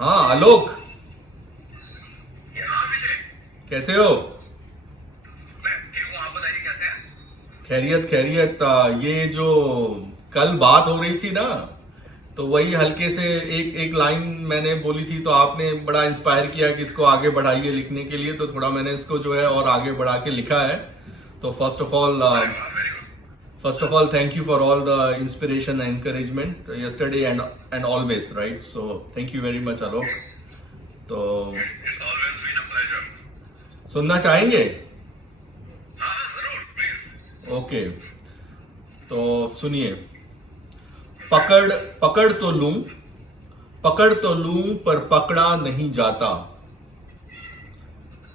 हाँ आलोक, हाँ विजय। कैसे हो? मैं ठीक हूँ, आप बताइए कैसे हैं? खैरियत खैरियत। ये जो कल बात हो रही थी ना, तो वही हल्के से एक एक लाइन मैंने बोली थी, तो आपने बड़ा इंस्पायर किया कि इसको आगे बढ़ाइए लिखने के लिए, तो थोड़ा मैंने इसको जो है और आगे बढ़ा के लिखा है। तो अरे वाह, very good. First of all thank you for all the inspiration and encouragement yesterday and always, right? So thank you very much Alok. तो it's always been a pleasure. सुनना चाहेंगे? हाँ हाँ, जरूर प्लीज। ओके, तो सुनिए। पकड़ पकड़ तो लूं, पकड़ तो लूं पर पकड़ा नहीं जाता।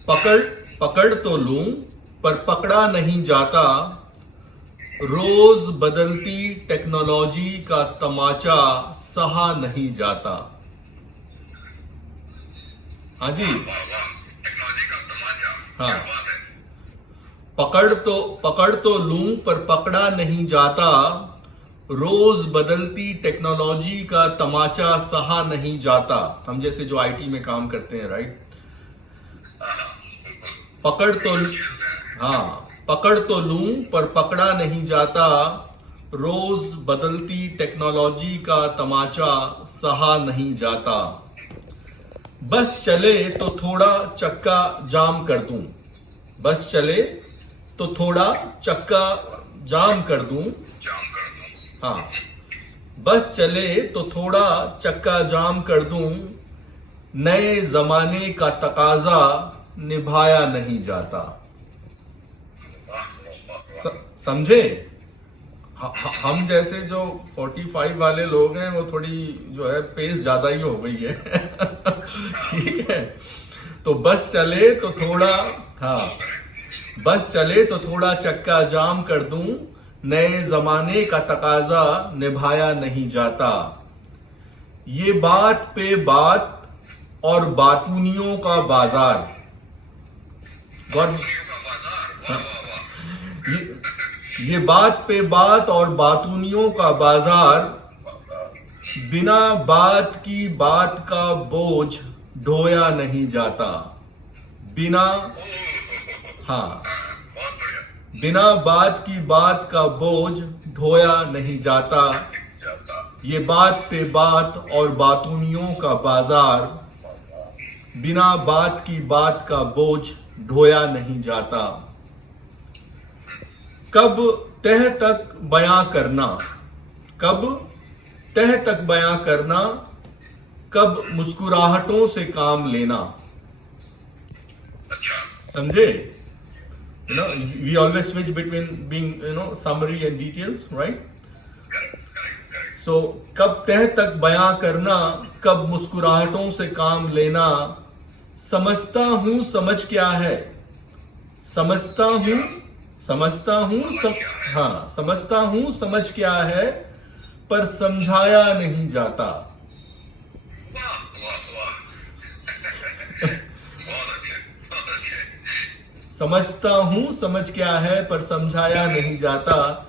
पकड़ पकड़ तो लूं पर पकड़ा नहीं जाता। रोज बदलती टेक्नोलॉजी का तमाचा सहा नहीं जाता। हाँ जी। वाह वाह, टेक्नोलॉजी का तमाचा, हाँ। क्या बात है। पकड़ तो लूं पर पकड़ा नहीं जाता। रोज बदलती टेक्नोलॉजी का तमाचा सहा नहीं जाता। हम जैसे जो आईटी में काम करते हैं, राइट? हाँ हाँ, बिल्कुल। पकड़ तो Connections हैं। हाँ, पकड़ तो लूं पर पकड़ा नहीं जाता। रोज बदलती टेक्नोलॉजी का तमाचा सहा नहीं जाता। बस चले तो थोड़ा चक्का जाम कर दूं। बस चले तो थोड़ा चक्का जाम कर दूं। जाम कर दूं। हाँ, बस चले तो थोड़ा चक्का जाम कर दूं। नए जमाने का तकाजा निभाया नहीं जाता। वाह वाह वाह। समझे? हम जैसे जो 45 वाले लोग हैं, वो थोड़ी जो है पेस ज्यादा ही हो गई है। ठीक है, तो बस चले तो थोड़ा, हाँ, बस चले तो थोड़ा चक्का जाम कर दूं। नए जमाने का तकाजा निभाया नहीं जाता। ये बात पे बात और बातूनियों का बाजार। गौर, कंपनियों का बाजार, वाह वाह वाह। ये बात पे बात और बातूनियों का बाजार। बाजार। बिना बात की बात का बोझ ढोया नहीं जाता। बिना, हाँ, बहुत बढ़िया। बिना बात की बात का बोझ ढोया नहीं जाता। जाता। ये बात पे बात और बातूनियों का बाजार। बाजार। बिना बात की बात का बोझ ढोया नहीं जाता। कब तह तक बयां करना, कब तह तक बयां करना, कब मुस्कुराहटों से काम लेना। अच्छा। समझे? You know, we always switch between being, summary and details, right? Correct correct correct. So, कब तह तक बयां करना, कब मुस्कुराहटों से काम लेना। समझता हूं समझ क्या है, समझता हूं, समझता हूं हाँ, समझता हूं समझ क्या है, पर समझाया नहीं जाता। वाह वाह वाह। बहुत अच्छे, बहुत अच्छे। समझता हूं समझ क्या है, पर समझाया नहीं जाता।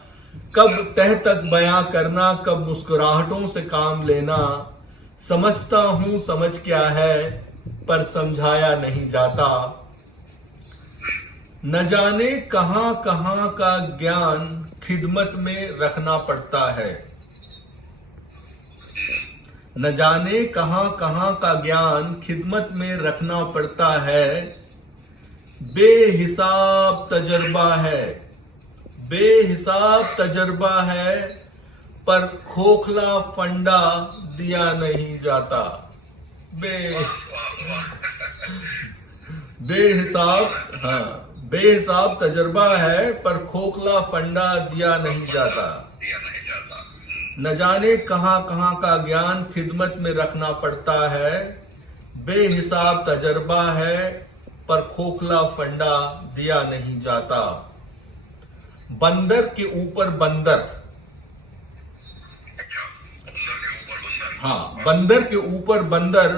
कब तह तक बयां करना, कब मुस्कुराहटों से काम लेना। समझता हूं समझ क्या है, पर समझाया नहीं जाता। न जाने कहां कहां का ज्ञान खिदमत में रखना पड़ता है। न जाने कहां कहां का ज्ञान खिदमत में रखना पड़ता है। बेहिसाब तजर्बा है, बेहिसाब तजर्बा है, पर खोखला फंडा दिया नहीं जाता। बेहिसाब, हाँ, बेहिसाब तजर्बा है, पर खोखला फंडा दिया नहीं जाता। दिया नहीं जाता। न जाने कहां कहां का ज्ञान खिदमत में रखना पड़ता है। बेहिसाब तजर्बा है, पर खोखला फंडा दिया नहीं जाता। बंदर के ऊपर बंदर, अच्छा, बंदर के ऊपर बंदर। हाँ, बंदर के ऊपर बंदर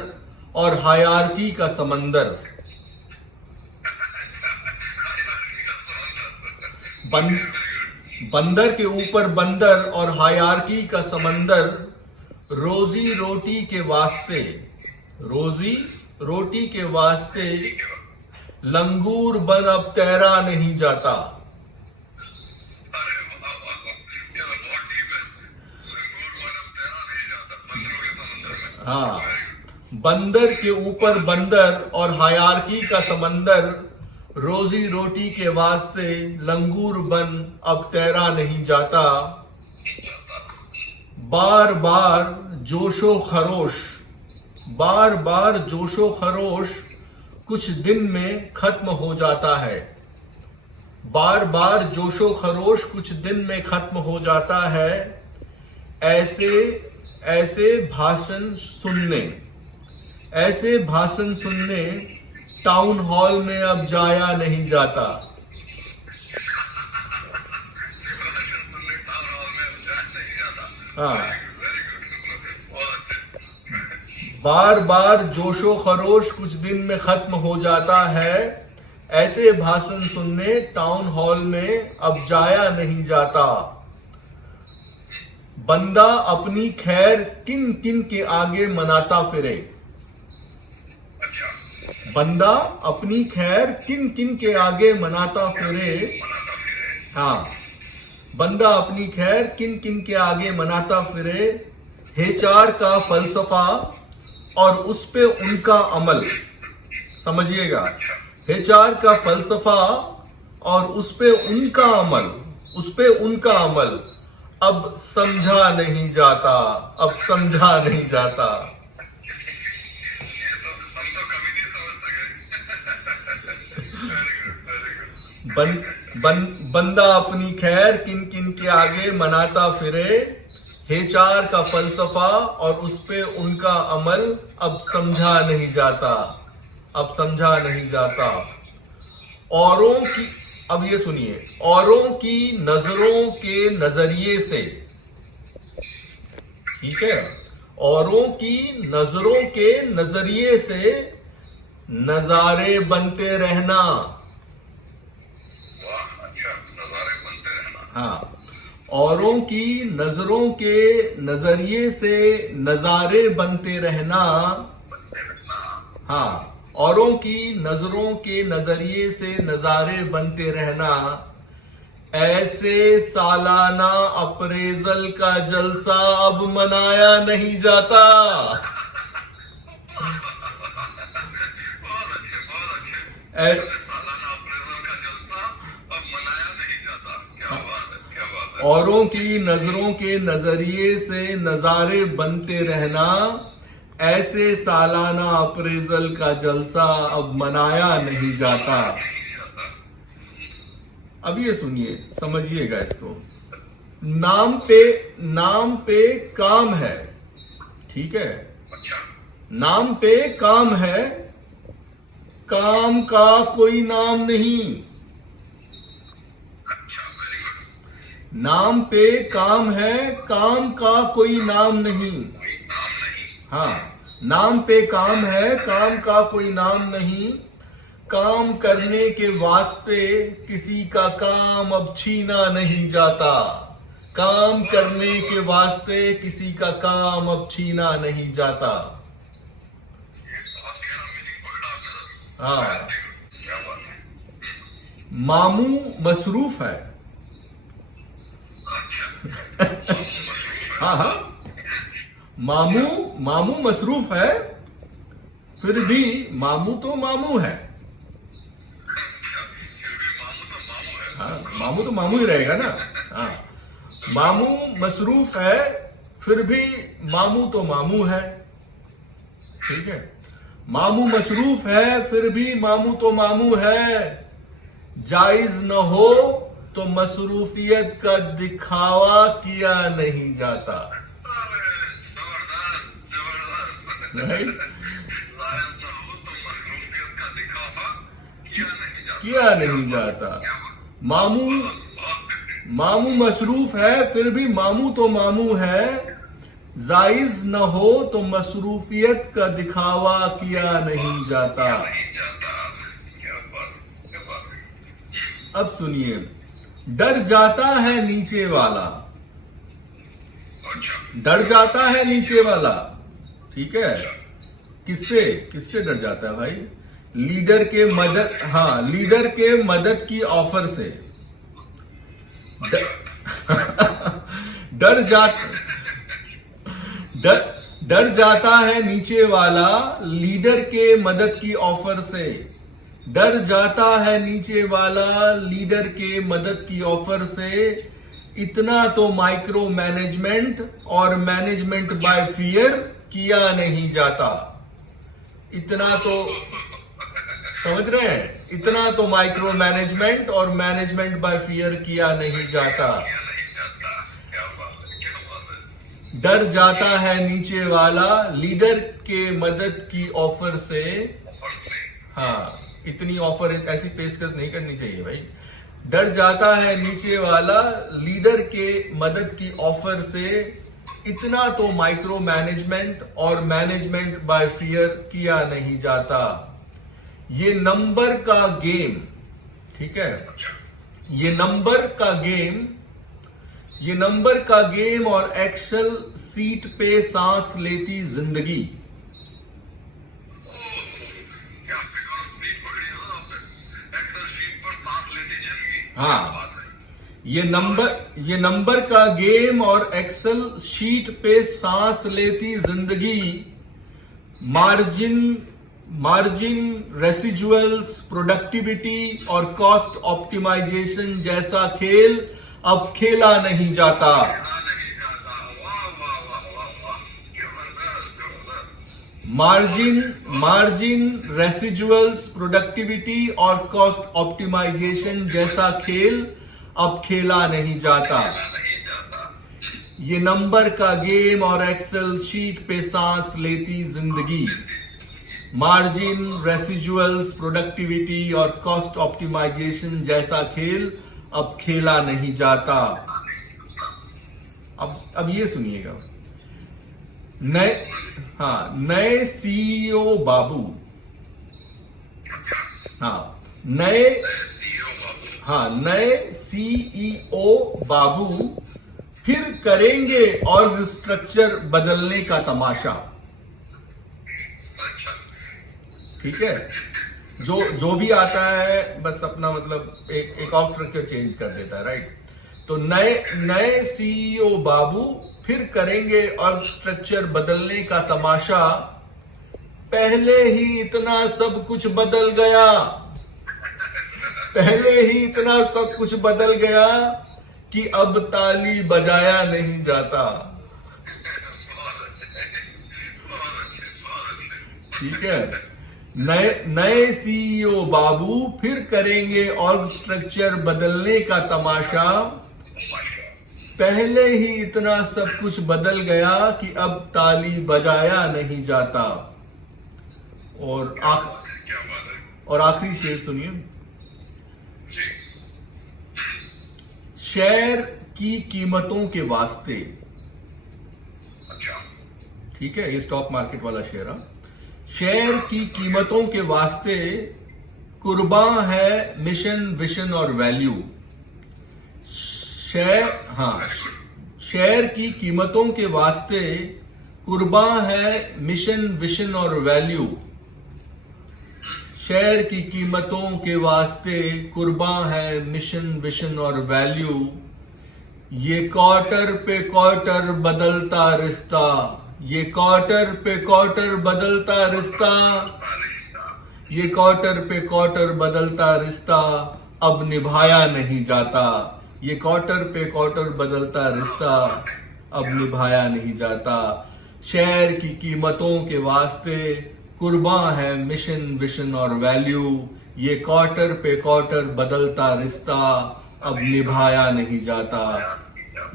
और हायरार्की का समंदर। अच्छा, हायरार्की का समंदर। बंदर के ऊपर बंदर और हायरार्की का समंदर। रोजी रोटी के वास्ते, रोजी रोटी के वास्ते लंगूर बन अब तैरा नहीं जाता। अरे वाह वाह वाह, ये तो बहुत डीप है। लंगूर वाला तैरा नहीं जाता बंदरों के समुद्र में। हाँ, बंदर के ऊपर बंदर और हायरार्की का समंदर, रोजी रोटी के वास्ते लंगूर बन अब तैरा नहीं जाता। बार बार जोशो खरोश, बार बार जोशो खरोश कुछ दिन में खत्म हो जाता है। बार बार जोशो खरोश कुछ दिन में खत्म हो जाता है। ऐसे ऐसे भाषण सुनने, ऐसे भाषण सुनने टाउन हॉल में अब जाया नहीं जाता। प्रदर्शन सुनने टाउन हॉल में जा नहीं जाता। हाँ, वेरी गुड, बहुत अच्छे। बार बार जोशो खरोश कुछ दिन में खत्म हो जाता है। ऐसे भाषण सुनने टाउन हॉल में अब जाया नहीं जाता। बंदा अपनी खैर किन किन के आगे मनाता फिरे। अच्छा, बंदा अपनी खैर किन किन के आगे मनाता फिरे। मनाता फिरे। हाँ, बंदा अपनी खैर किन किन के आगे मनाता फिरे। हेचार का फलसफा और उस पे उनका अमल, समझिएगा, हेचार का फलसफा और उस पे उनका अमल, उस पे उनका अमल अब समझा नहीं जाता, अब समझा नहीं जाता। ये तो हम तो कभी नहीं समझ सके। Very good, very good. बंदा अपनी खैर किन किन के आगे मनाता फिरे। हेचार का फलसफा और उस पे उनका अमल अब समझा नहीं जाता, अब समझा नहीं जाता। औरों की, अब ये सुनिए, औरों की नजरों के नजरिए से, ठीक है, औरों की नजरों के नजरिए से नजारे बनते रहना। वाह, अच्छा, नजारे बनते रहना। हाँ, औरों की नजरों के नजरिए से नजारे बनते रहना। बनते रहना। हाँ, औरों की नजरों के नजरिए से नजारे बनते रहना। ऐसे सालाना अप्रेजल का जलसा अब मनाया नहीं जाता। बहुत अच्छे, बहुत अच्छे। ऐ- ऐसे सालाना अप्रेजल का जलसा अब मनाया नहीं जाता। क्या बात है, क्या बात है। औरों की नजरों के नजरिए से नजारे बनते रहना। ऐसे सालाना अप्रेजल का जलसा अब मनाया नहीं जाता। नहीं जाता। अब ये सुनिए, समझिएगा इसको। नाम पे काम है, ठीक है, अच्छा, नाम पे काम है, काम का कोई नाम नहीं। अच्छा, वेरी गुड। नाम पे काम है, काम का कोई नाम नहीं। कोई नाम नहीं। हाँ, नाम पे काम है, काम का कोई नाम नहीं। काम करने के वास्ते किसी का काम अब छीना नहीं जाता। काम करने के वास्ते किसी का काम अब छीना नहीं जाता। ये बहुत गहरा मीनिंग पकड़ा आपने। हाँ, क्या बात है। मामू मसरूफ है। अच्छा, मशरूफ है। हाँ हाँ, मामू मामू मसरूफ है, फिर भी मामू तो मामू है। अच्छा, फिर भी मामू तो मामू है। हाँ, मामू तो मामू ही रहेगा ना। हाँ, मामू मसरूफ है, फिर भी मामू तो मामू है, ठीक है। मामू मसरूफ है, फिर भी मामू तो मामू है। जायज न हो तो मसरूफियत का दिखावा किया नहीं जाता। अरे, जबरदस्त, जबरदस्त। राइट, जायज न हो तो मसरूफियत का दिखावा किया नहीं जाता। किया नहीं जाता। क्या बात। मामू बहुत मामू मसरूफ है, फिर भी मामू तो मामू है। जायज न हो तो मसरूफियत का दिखावा किया नहीं जाता। नहीं जाता। क्या बात, क्या बात है। अब सुनिए, डर जाता है नीचे वाला, अच्छा, डर जाता है नीचे वाला, ठीक है। किससे किससे डर जाता है भाई? लीडर के मदद, हाँ, लीडर के मदद की ऑफर से डर डर जाता है नीचे वाला लीडर के मदद की ऑफर से। डर जाता है नीचे वाला लीडर के मदद की ऑफर से। इतना तो माइक्रो मैनेजमेंट और मैनेजमेंट बाय फियर किया नहीं जाता। इतना तो समझ रहे हैं? इतना तो माइक्रो मैनेजमेंट और मैनेजमेंट बाय फियर किया नहीं जाता। क्या बात है, क्या बात है। डर जाता है नीचे वाला लीडर के मदद की ऑफर से। ऑफर से हाँ, इतनी ऑफर ऐसी पेशकश नहीं करनी चाहिए भाई। डर जाता है नीचे वाला लीडर के मदद की ऑफर से। इतना तो माइक्रो मैनेजमेंट और मैनेजमेंट बाय फियर किया नहीं जाता। ये नंबर का गेम, ठीक है, ये नंबर का गेम और एक्सेल सीट पे सांस लेती जिंदगी। क्या फिगर स्पीच पकड़ी है ना आपने? एक्सेल शीट पर सांस लेती जिंदगी। हाँ। क्या बात है। ये नंबर का गेम और एक्सेल शीट पे सांस लेती जिंदगी। मार्जिन, रेसिजुअल्स, प्रोडक्टिविटी और कॉस्ट ऑप्टिमाइजेशन जैसा खेल अब खेला नहीं जाता। नहीं जाता। वाह वाह वाह वाह वाह, जबरदस्त जबरदस्त। मार्जिन, रेसिजुअल्स, प्रोडक्टिविटी और कॉस्ट ऑप्टिमाइजेशन जैसा खेल अब खेला नहीं जाता। नहीं जाता। ये नंबर का गेम और एक्सेल शीट पे सांस लेती जिंदगी। मार्जिन, रेसिजुअल्स, प्रोडक्टिविटी और कॉस्ट ऑप्टिमाइजेशन जैसा खेल अब खेला नहीं जाता। अब ये सुनिएगा। नए सीईओ बाबू, हाँ, नए सीईओ बाबू फिर करेंगे और स्ट्रक्चर बदलने का तमाशा। अच्छा। ठीक है, जो भी आता है बस अपना मतलब एक और स्ट्रक्चर चेंज कर देता है, राइट? तो नए सीईओ बाबू फिर करेंगे और स्ट्रक्चर बदलने का तमाशा। पहले ही इतना सब कुछ बदल गया, पहले ही इतना सब कुछ बदल गया कि अब ताली बजाया नहीं जाता। बहुत अच्छे, बहुत अच्छे, बहुत अच्छे। ठीक है, नए सीईओ बाबू फिर करेंगे और स्ट्रक्चर बदलने का तमाशा। पहले ही इतना सब कुछ बदल गया कि अब ताली बजाया नहीं जाता। और क्या बात है। और आखिरी शेर सुनिए। जी। शेयर की कीमतों के वास्ते, अच्छा। ठीक है, ये स्टॉक मार्केट वाला शेयर है। शेयर की कीमतों के वास्ते कुर्बान है मिशन, विजन और वैल्यू। शेयर की कीमतों के वास्ते कुर्बान है मिशन, विजन और वैल्यू। शेयर की कीमतों के वास्ते कुर्बान है मिशन, विजन और वैल्यू। ये क्वार्टर पे क्वार्टर बदलता रिश्ता, ये क्वार्टर पे क्वार्टर बदलता रिश्ता, ये क्वार्टर पे क्वार्टर बदलता रिश्ता अब निभाया नहीं जाता। ये क्वार्टर पे क्वार्टर बदलता रिश्ता अब निभाया नहीं जाता। शेयर की कीमतों के वास्ते कुर्बान है मिशन, विजन और वैल्यू। ये क्वार्टर पे क्वार्टर बदलता रिश्ता अब निभाया नहीं जाता।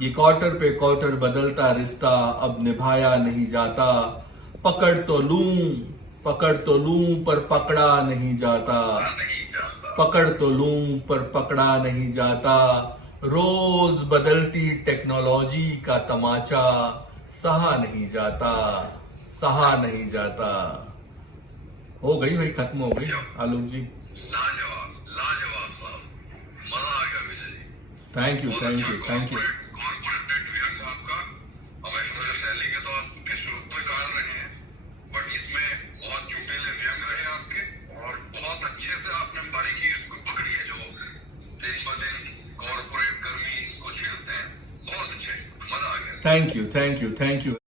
ये क्वार्टर पे क्वार्टर बदलता रिश्ता अब निभाया नहीं जाता। पकड़ तो लूं पर पकड़ा नहीं जाता। पकड़ तो लूं पर पकड़ा नहीं जाता। रोज बदलती टेक्नोलॉजी का तमाचा सहा नहीं जाता, सहा नहीं जाता। हो गई भाई, खत्म हो गई आलोक जी। लाजवाब लाजवाब साहब, मजा आ गया Vijay ji. Thank you. Corporate date भी है आपका, हमें सैलरी के तो आप किस रूप में काट रहे हैं, बट इसमें thank you thank you thank you